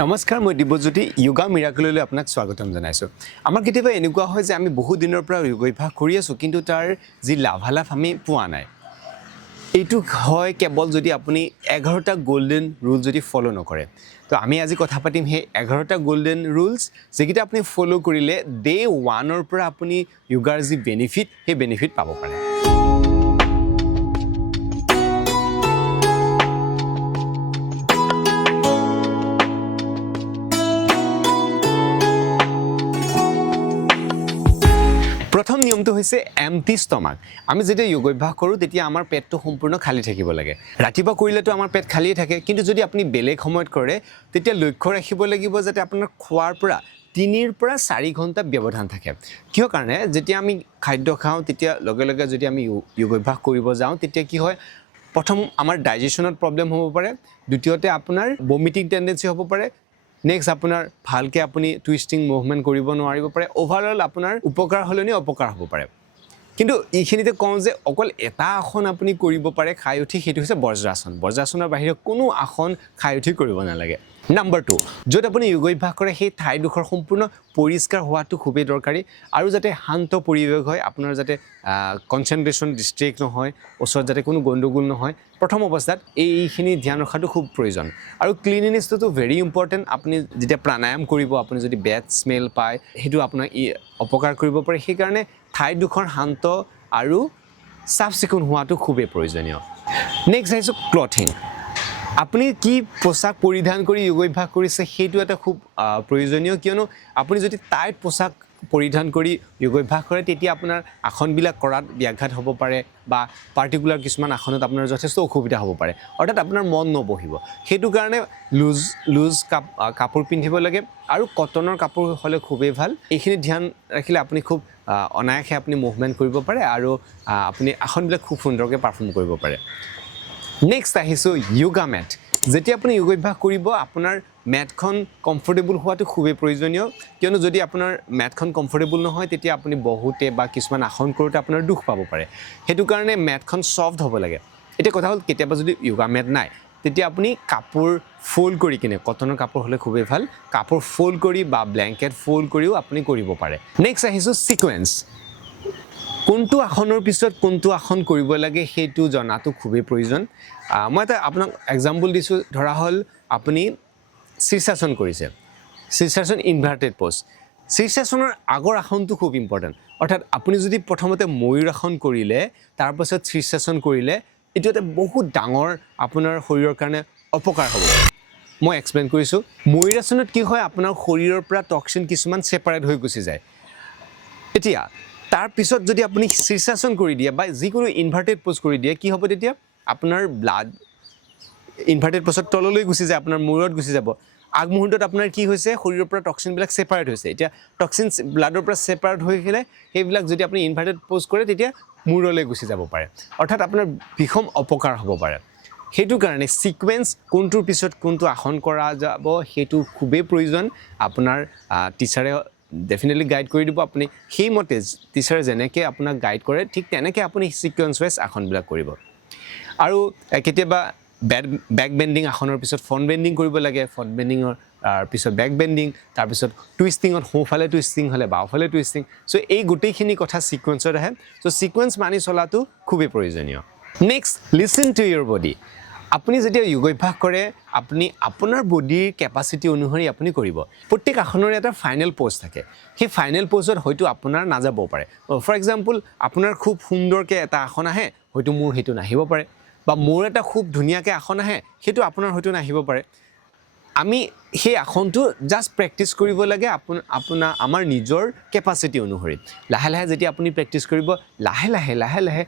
নমস্কাৰ মই দিব্যজ্যোতি yoga miraculousলৈ আপোনাক স্বাগতম জনাইছো আমাৰ কেতিয়াবা এনেকুৱা হয় যে আমি বহু দিনৰ পৰা yoga অভ্যাস কৰি আছো কিন্তু তাৰ যি লাভালাভ আমি পোৱা নাই এইটো হয় কেৱল যদি আপুনি 11টা গোল্ডেন ৰুল যদি ফলো নকৰে তো আমি আজি কথা পাতিম হে 11টা গোল্ডেন ৰুলস যেকিটা আপুনি ফলো কৰিলে ডে 1 ৰ পৰা আপুনি yogaৰ যি বেনিফিট হে বেনিফিট পাব পাৰে প্ৰথম নিয়মটো হৈছে এম্পটি ষ্টমাক আমি যেতিয়া যোগ অভ্যাস কৰো তেতিয়া আমাৰ পেটটো সম্পূৰ্ণ খালি থাকিব লাগে ৰাতিপুৱা কৰিলেতো আমাৰ পেট খালিয়ে থাকে কিন্তু যদি আপুনি বেলেগ সময়ত কৰে তেতিয়া লক্ষ্য ৰাখিব লাগিব যাতে আপোনাৰ খোৱাৰ পৰা 3 ৰ পৰা 4 ঘণ্টা ব্যৱধান থাকে কিয় কাৰণে যেতিয়া আমি খাদ্য খাওঁ তেতিয়া লগে লগে যদি আমি যোগ অভ্যাস কৰিব যাওঁ তেতিয়া কি হয় প্ৰথম আমাৰ ডাইজেশনত প্ৰবলেম হ'ব পাৰে দ্বিতীয়তে আপোনাৰ ভমিটিং টেন্ডেন্সি হ'ব পাৰে নেক্সট আপোনাৰ ভালকে আপুনি টুইস্টিং মুভমেন্ট কৰিব নোৱাৰিব পাৰে ওভাৰঅল আপোনাৰ উপকাৰ হলনি অপকাৰ হ'ব পাৰে কিন্তু এইখিনিতে কওঁ যে অকল এটা আসন আপুনি কৰিব পাৰে খাই উঠি হেতু হৈছে বজ্ৰাসন বজ্ৰাসনৰ বাহিৰে কোনো আসন খাই উঠি কৰিব নালাগে নাম্বাৰ 2 যত আপুনি যোগ অভ্যাস কৰে সেই ঠাই দুখৰ সম্পূৰ্ণ পৰিষ্কাৰ হোৱাটো খুবেই দৰকাৰী আৰু যাতে শান্ত পৰিৱেশ হয় আপোনাৰ যাতে কনসেন্ট্ৰেচন ডিস্ট্ৰেক্ট নহয় ওচৰত যাতে কোনো গণ্ডগোল নহয় প্ৰথম অৱস্থাত এইখিনি ধ্যান ৰখাটো খুব প্ৰয়োজন আৰু ক্লিনলিনেছটো ভেৰি ইম্পৰ্টেন্ট আপুনি যেতিয়া প্ৰাণায়াম কৰিব আপুনি যদি বেড স্মেল পায় হেতু আপোনাক অপকাৰ কৰিব পাৰে সেই কাৰণে ঠাই দুখৰ শান্ত আৰু সাফ চিকুণ হোৱাটো খুবেই প্ৰয়োজনীয় নেক্সট আছে ক্লথিং আপুনি কি পোশাক পৰিধান কৰি যোগ অভ্যাস কৰিছে হেতু এটা খুব প্ৰয়োজনীয় কিয়নো আপুনি যদি টাইট পোশাক পৰিধান কৰি যোগ অভ্যাস কৰে তেতিয়া আপোনাৰ আসনবিলাক কৰাত ব্যাঘাত হ'ব পাৰে বা পাৰ্টিকুলাৰ কিছুমান আসনত আপোনাৰ যথেষ্ট অসুবিধা হ'ব পাৰে অৰ্থাৎ আপোনাৰ মন নবহিব হেতু কাৰণে লুজ কাপোৰ পিন্ধিব লাগে আৰু কটনৰ কাপোৰ হলে খুবেই ভাল এইখিনি ধ্যান ৰাখিলে আপুনি খুব অনায়াসে আপুনি মুভমেন্ট কৰিব পাৰে আৰু আপুনি আসনবিলাক খুব সুন্দৰকৈ পাৰফৰ্ম কৰিব পাৰে নেক্সট আহিছো yoga mat যেতিয়া আপুনি যোগ অভ্যাস কৰিব আপোনাৰ ম্যাটখন কমফৰ্টেবল হোৱাটো খুবেই প্ৰয়োজনীয় কিয়নো যদি আপোনাৰ ম্যাটখন কমফৰ্টেবল নহয় তেতিয়া আপুনি বহুতে বা কিছুমান আসন কৰোতে আপোনাৰ দুখ পাব পাৰে হেতু কাৰণে ম্যাটখন সফট হ'ব লাগে এটা কথা হল কেতিয়াবা যদি yoga mat নাই তেতিয়া আপুনি কাপোৰ ফোল্ড কৰি কিনে কটনৰ কাপোৰ হলে খুবেই ভাল কাপোৰ ফোল্ড কৰি বা ব্ল্যাঙ্কেট ফোল্ড কৰিও আপুনি কৰিব পাৰে নেক্সট আহিছো সিকোয়েন্স কোনটো আসনৰ পিছত কোনটো আসন কৰিব লাগে হেতু জনাটো খুবেই প্ৰয়োজন মই এটা আপোনাক এক্সাম্পল দিছো ধৰা হল আপুনি শীৰ্ষাসন কৰিছে শীৰ্ষাসন ইনভাৰ্টেড পোজ শীৰ্ষাসনৰ আগৰ আসনটো খুব ইম্পৰ্টেন্ট অৰ্থাৎ আপুনি যদি প্ৰথমতে ময়ূৰাসন কৰিলে তাৰ পাছত শীৰ্ষাসন কৰিলে এটো এটা বহুত ডাঙৰ আপোনাৰ শৰীৰৰ কাৰণে অপকাৰ হ'ব মই এক্সপ্লেইন কৰিছো ময়ূৰাসনত কি হয় আপোনাৰ শৰীৰৰ পৰা টক্সিন কিছুমান সেপাৰেট হৈ গুচি যায় এতিয়া তাৰ পিছত যদি আপুনি শীৰ্ষাসন কৰি দিয়ে বা যিকোনো ইনভাৰ্টেড পোজ কৰি দিয়ে কি হ'ব তেতিয়া আপোনাৰ ব্লাড ইনভাৰ্টেড পোজত তললৈ গুচি যায় আপোনাৰ মূৰত গুচি যাব আগমুহূৰ্তত আপোনাৰ কি হৈছে শৰীৰৰ পৰা টক্সিন বিলাক সেপাৰেট হৈছে এতিয়া টক্সিনছ ব্লাডৰ পৰা সেপাৰেট হৈ গলে সেইবিলাক যদি আপুনি ইনভাৰ্টেড পোজ কৰে তেতিয়া মূৰলৈ গুচি যাব পাৰে অৰ্থাৎ আপোনাৰ বিষম অপকাৰ হ'ব পাৰে হেতু কাৰণে সিকোয়েন্স কোনটোৰ পিছত কোনটো আসন কৰা যাব হেতু খুবেই প্ৰয়োজন আপোনাৰ টিচাৰে definitely guide কৰি দিব আপুনি সেই মতে টিচাৰ যেনেকৈ আপোনাক গাইড কৰে ঠিক তেনেকৈ আপুনি সিকোয়েন্স ওয়াইজ আসনবিলাক কৰিব আৰু কেতিয়াবা ব্যাক বেন্ডিং আসনৰ পিছত ফ্ৰন্ট বেন্ডিং কৰিব লাগে ফ্ৰন্ট বেন্ডিংৰ পিছত ব্যাক বেন্ডিং তাৰ পিছত টুইস্টিংত সোঁফালে টুইস্টিং হলে বাওঁফালে টুইস্টিং সো এই গোটেইখিনি কথা সিকোয়েন্সত আহে সো সিকোয়েন্স মানি চলাটো খুবেই প্ৰয়োজনীয় next listen to your body আপুনি যেতিয়া যোগ অভ্যাস কৰে আপুনি আপোনাৰ বডিৰ ক্যাপাসিটি অনুসৰি আপুনি কৰিব প্ৰত্যেক আসনৰ এটা ফাইনেল পোজ থাকে সেই ফাইনেল পোজত হয়তো আপোনাৰ নাযাব পাৰে ফৰ এক্সাম্পল আপোনাৰ খুব সুন্দৰকৈ এটা আসন আহে হয়তো মোৰ হেতু নাহিব পাৰে বা মোৰ এটা খুব ধুনীয়াকৈ আসন আহে হেতু আপোনাৰ হয়তো নাহিব পাৰে আমি সেই আসনটো জাস্ট প্ৰেক্টিস কৰিব লাগে আপোনাৰ আমাৰ নিজৰ ক্যাপাসিটি অনুসৰি লাহে লাহে যেতিয়া আপুনি প্ৰেক্টিস কৰিব লাহে লাহে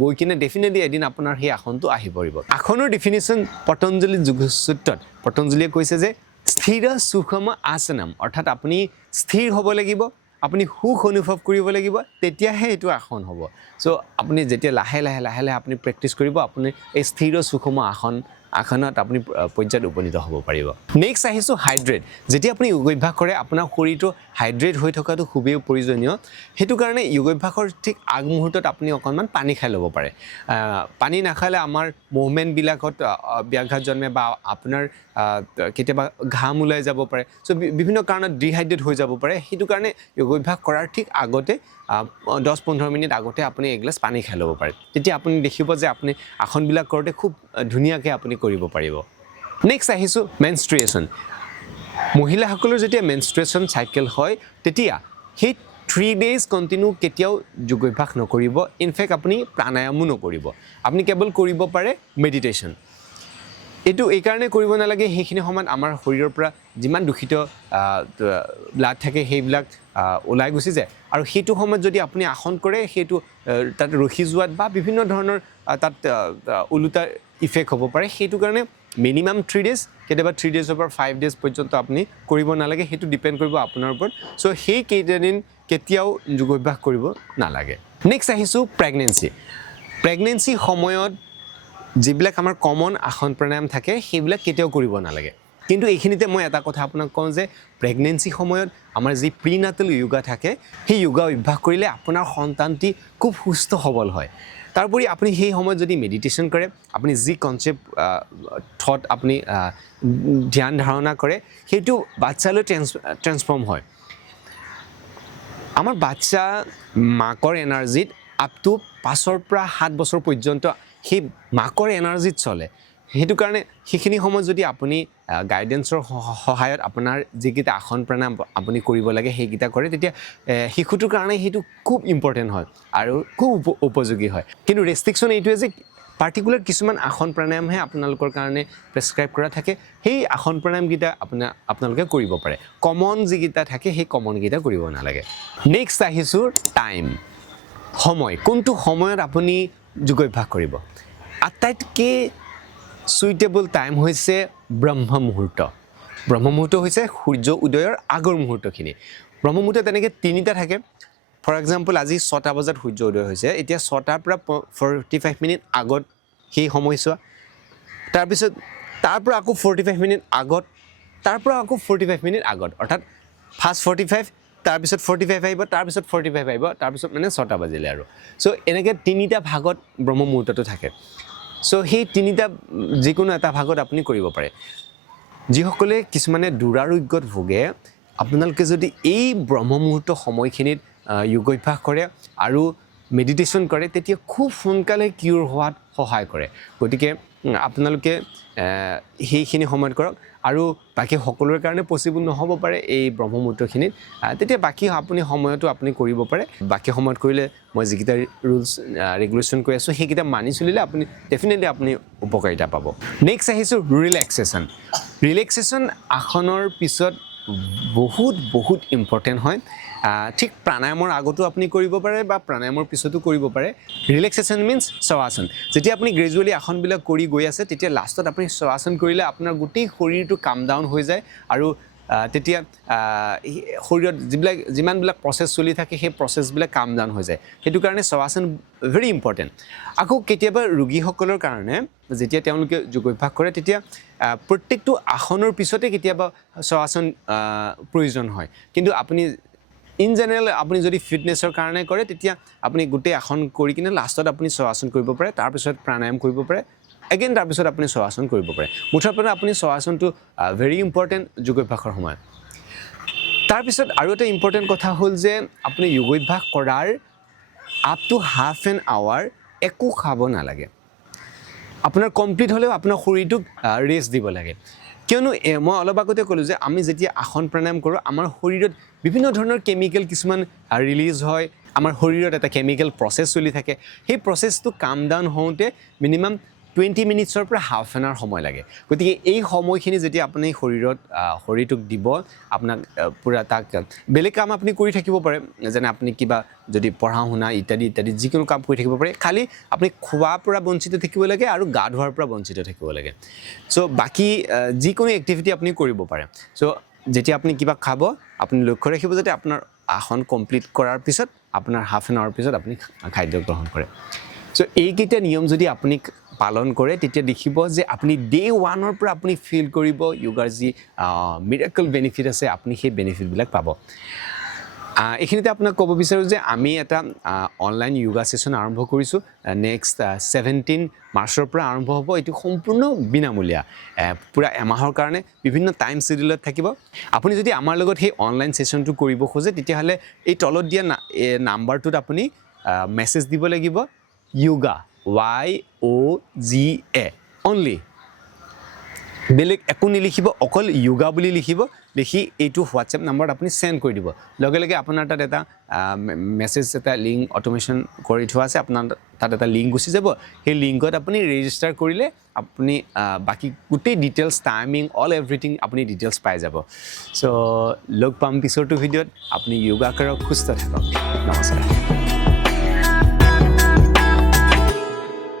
গৈ কিনে ডেফিনেটলি এদিন আপোনাৰ সেই আসনটো আহি পৰিব আসনৰ ডেফিনিশ্যন পতঞ্জলি যোগসূত্ৰত পতঞ্জলিয়ে কৈছে যে স্থিৰ সুখম আসনম অৰ্থাৎ আপুনি স্থিৰ হ'ব লাগিব আপুনি সুখ অনুভৱ কৰিব লাগিব তেতিয়াহে এটো আসন হ'ব সো আপুনি যেতিয়া লাহে লাহে আপুনি প্ৰেক্টিস কৰিব আপুনি এই স্থিৰ সুখম আসন আসনত আপুনি পৰ্যায়ত উপনীত হ'ব পাৰিব নেক্সট আহিছোঁ হাইড্ৰেট যেতিয়া আপুনি যোগাভ্যাস কৰে আপোনাৰ শৰীৰটো হাইড্ৰেট হৈ থকাটো খুবেই প্ৰয়োজনীয় সেইটো কাৰণে যোগাভ্যাসৰ ঠিক আগমুহূৰ্তত আপুনি অকণমান পানী খাই ল'ব পাৰে পানী নাখালে আমাৰ মুভমেণ্টবিলাকত ব্যাঘাত জন্মে বা আপোনাৰ কেতিয়াবা ঘাম ওলাই যাব পাৰে চ' বিভিন্ন কাৰণত ডিহাইড্ৰেট হৈ যাব পাৰে সেইটো কাৰণে যোগাভ্যাস কৰাৰ ঠিক আগতে 10-15 মিনিট আগতে আপুনি এগিলাছ পানী খাই ল'ব পাৰে তেতিয়া আপুনি দেখিব যে আপুনি আসনবিলাক কৰোঁতে খুব ধুনীয়াকৈ আপুনি কৰিব পাৰিব নেক্সট আহিছোঁ মেনষ্ট্ৰুৱেশ্যন মহিলাসকলৰ যেতিয়া মেনষ্ট্ৰুৱেশ্যন চাইকেল হয় তেতিয়া সেই 3 days কণ্টিনিউ কেতিয়াও যোগাভ্যাস নকৰিব ইনফেক্ট আপুনি প্ৰাণায়ামো নকৰিব আপুনি কেৱল কৰিব পাৰে মেডিটেশ্যন এইটো এই কাৰণে কৰিব নালাগে সেইখিনি সময়ত আমাৰ শৰীৰৰ পৰা যিমান দূষিত ব্লাড থাকে সেইবিলাক ওলাই গুচি যায় আৰু সেইটো সময়ত যদি আপুনি আসন কৰে সেইটো তাত ৰখি যোৱাত বা বিভিন্ন ধৰণৰ তাত ওলোটা ইফেক্ট হ'ব পাৰে সেইটো কাৰণে মিনিমাম 3 days কেতিয়াবা 3 days পৰা 5 days পৰ্যন্ত আপুনি কৰিব নালাগে সেইটো ডিপেণ্ড কৰিব আপোনাৰ ওপৰত চ' সেই কেইদিন কেতিয়াও যোগাভ্যাস কৰিব নালাগে নেক্সট আহিছোঁ প্ৰেগনেঞ্চি সময়ত যিবিলাক আমাৰ কমন আসন প্ৰাণায়াম থাকে সেইবিলাক কেতিয়াও কৰিব নালাগে কিন্তু এইখিনিতে মই এটা কথা আপোনাক কওঁ যে প্ৰেগনেঞ্চি সময়ত আমাৰ যি প্ৰিনাটাল যোগা থাকে সেই যোগা অভ্যাস কৰিলে আপোনাৰ সন্তানটি খুব সুস্থ সবল হয় তাৰোপৰি আপুনি সেই সময়ত যদি মেডিটেশ্যন কৰে আপুনি যি কনচেপ্ট থট আপুনি ধ্যান ধাৰণা কৰে সেইটো বাচ্চালৈ ট্ৰেন্সফৰ্ম হয় আমাৰ বাচ্চা মাকৰ এনাৰ্জিত আপ টু 5 পৰা 7 বছৰ পৰ্যন্ত সেই মাকৰ এনাৰ্জিত চলে সেইটো কাৰণে সেইখিনি সময়ত যদি আপুনি গাইডেন্সৰ সহায়ত আপোনাৰ যিকেইটা আসন প্ৰাণায়াম আপুনি কৰিব লাগে সেইকেইটা কৰে তেতিয়া শিশুটোৰ কাৰণে সেইটো খুব ইম্পৰ্টেণ্ট হয় আৰু খুব উপযোগী হয় কিন্তু ৰেষ্ট্ৰিকশ্যন এইটোৱে যে পাৰ্টিকুলাৰ কিছুমান আসন প্ৰাণায়ামহে আপোনালোকৰ কাৰণে প্ৰেছক্ৰাইব কৰা থাকে সেই আসন প্ৰাণায়ামকেইটা আপোনালোকে কৰিব পাৰে কমন যিকেইটা থাকে সেই কমনকেইটা কৰিব নালাগে নেক্সট আহিছোঁ টাইম সময় কোনটো সময়ত আপুনি যোগাভ্যাস কৰিব আটাইতকৈ সুইটেবল টাইম হৈছে ব্ৰহ্ম মুহূৰ্ত হৈছে সূৰ্য উদয়ৰ আগৰ মুহূৰ্তখিনি ব্ৰহ্ম মুহূৰ্ত তেনেকৈ 3টা থাকে ফৰ এক্সাম্পল আজি 6টা বজাত সূৰ্য উদয় হৈছে এতিয়া 6টাৰ পৰা 45 মিনিট আগত সেই সময়ছোৱা তাৰপিছত তাৰ পৰা আকৌ 45 মিনিট আগত তাৰ পৰা আকৌ 45 মিনিট আগত অৰ্থাৎ ফাৰ্ষ্ট 45 তাৰপিছত 45 আহিব তাৰপিছত 45 আহিব তাৰপিছত মানে 6টা বাজিলে আৰু চ' এনেকৈ 3টা ভাগত ব্ৰহ্ম মুহূৰ্তটো থাকে চ' সেই 3টা যিকোনো এটা ভাগত আপুনি কৰিব পাৰে যিসকলে কিছুমানে দুৰাৰোগ্যত ভোগে আপোনালোকে যদি এই ব্ৰহ্ম মুহূৰ্ত সময়খিনিত যোগাভ্যাস কৰে আৰু মেডিটেশ্যন কৰে তেতিয়া খুব সোনকালে কিউৰ হোৱাত সহায় কৰে গতিকে আপোনালোকে সেইখিনি সময়ত কৰক আৰু বাকী সকলোৰে কাৰণে পচিবল নহ'ব পাৰে এই ব্ৰহ্ম মুহূৰ্তখিনিত তেতিয়া বাকী আপুনি সময়তো আপুনি কৰিব পাৰে বাকী সময়ত কৰিলে মই যিকেইটা ৰুলছ ৰেগুলেশ্যন কৰি আছোঁ সেইকেইটা মানি চলিলে আপুনি ডেফিনেটলি আপুনি উপকাৰিতা পাব নেক্সট আহিছোঁ ৰিলেক্সেশ্যন আসনৰ পিছত বহুত ইম্পৰ্টেণ্ট হয় ঠিক প্ৰাণায়ামৰ আগতো আপুনি কৰিব পাৰে বা প্ৰাণায়ামৰ পিছতো কৰিব পাৰে ৰিলেক্সেশ্যন মিনছ শৱাসন যেতিয়া আপুনি গ্ৰেজুৱেলি আসনবিলাক কৰি গৈ আছে তেতিয়া লাষ্টত আপুনি শৱাসন কৰিলে আপোনাৰ গোটেই শৰীৰটো কাম ডাউন হৈ যায় আৰু তেতিয়া শৰীৰত যিমানবিলাক প্ৰচেছ চলি থাকে সেই প্ৰচেছবিলাক কাম ডাউন হৈ যায় সেইটো কাৰণে শৱাসন ভেৰি ইম্পৰ্টেণ্ট আকৌ কেতিয়াবা ৰোগীসকলৰ কাৰণে যেতিয়া তেওঁলোকে যোগাভ্যাস কৰে তেতিয়া প্ৰত্যেকটো আসনৰ পিছতে কেতিয়াবা শৱাসন প্ৰয়োজন হয় কিন্তু আপুনি ইন জেনেৰেল আপুনি যদি ফিটনেছৰ কাৰণে কৰে তেতিয়া আপুনি গোটেই আসন কৰি কিনে লাষ্টত আপুনি শৱাসন কৰিব পাৰে তাৰপিছত প্ৰাণায়াম কৰিব পাৰে এগেইন তাৰপিছত আপুনি শৱাসন কৰিব পাৰে মুঠৰ পৰা আপুনি শৱাসনটো ভেৰি ইম্পৰ্টেণ্ট যোগাভ্যাসৰ সময়ত তাৰপিছত আৰু এটা ইম্পৰ্টেণ্ট কথা হ'ল যে আপুনি যোগাভ্যাস কৰাৰ up to half an hour একো খাব নালাগে আপোনাৰ কমপ্লিট হ'লেও আপোনাৰ শৰীৰটোক ৰেষ্ট দিব লাগে কিয়নো মই অলপ আগতে ক'লোঁ যে আমি যেতিয়া আসন প্ৰাণায়াম কৰোঁ আমাৰ শৰীৰত বিভিন্ন ধৰণৰ কেমিকেল কিছুমান ৰিলিজ হয় আমাৰ শৰীৰত এটা কেমিকেল প্ৰচেছ চলি থাকে সেই প্ৰচেছটো কাম ডাউন হওঁতে মিনিমাম 20 মিনিটছৰ পৰা হাফ এন আৱাৰ সময় লাগে গতিকে এই সময়খিনি যেতিয়া আপুনি শৰীৰটোক দিব আপোনাক পূৰা তাক বেলেগ কাম আপুনি কৰি থাকিব পাৰে যেনে আপুনি কিবা যদি পঢ়া শুনা ইত্যাদি যিকোনো কাম কৰি থাকিব পাৰে খালি আপুনি খোৱাৰ পৰা বঞ্চিত থাকিব লাগে আৰু গা ধোৱাৰ পৰা বঞ্চিত থাকিব লাগে চ' বাকী যিকোনো এক্টিভিটি আপুনি কৰিব পাৰে চ' যেতিয়া আপুনি কিবা খাব আপুনি লক্ষ্য ৰাখিব যাতে আপোনাৰ আসন কমপ্লিট কৰাৰ পিছত আপোনাৰ হাফ এন আৱাৰ পিছত আপুনি খাদ্য গ্ৰহণ কৰে চ' এইকেইটা নিয়ম যদি আপুনি পালন কৰে তেতিয়া দেখিব যে আপুনি ডে 1 পৰা আপুনি ফিল কৰিব যোগাৰ যি মিৰাকল বেনিফিট আছে আপুনি সেই বেনিফিটবিলাক পাব এইখিনিতে আপোনাক ক'ব বিচাৰোঁ যে আমি এটা অনলাইন যোগা সেশন আৰম্ভ কৰিছোঁ নেক্সট 17 মাৰ্চৰ পৰা আৰম্ভ হ'ব এটো সম্পূৰ্ণ বিনামূলীয়া পুৰা এমাহৰ কাৰণে বিভিন্ন টাইম শিডিউলত থাকিব আপুনি যদি আমাৰ লগত সেই অনলাইন সেশনটো কৰিব খোজে তেতিয়া হলে এই তলত দিয়া নাম্বাৰটোত আপুনি মেছেজ দিব লাগিব yoga YOGA only বেলেগ একো নিলিখিব অকল যোগা বুলি লিখিব লিখি এইটো হোৱাটসএপ নম্বৰত আপুনি সেন্ড কৰি দিব লগে লগে আপোনাৰ তাত এটা মেছেজ এটা লিংক অটোমেশন কৰি থোৱা আছে আপোনাৰ তাত এটা লিংক গুছি যাব সেই লিংকত আপুনি ৰেজিষ্টাৰ কৰিলে আপুনি বাকি গোটেই ডিটেইলছ টাইমিং অল এভৰিথিং আপুনি ডিটেইলছ পাই যাব সো লগ পাম পিছৰটো ভিডিঅ'ত আপুনি যোগা কৰক সুস্থ থাকক নমস্কাৰ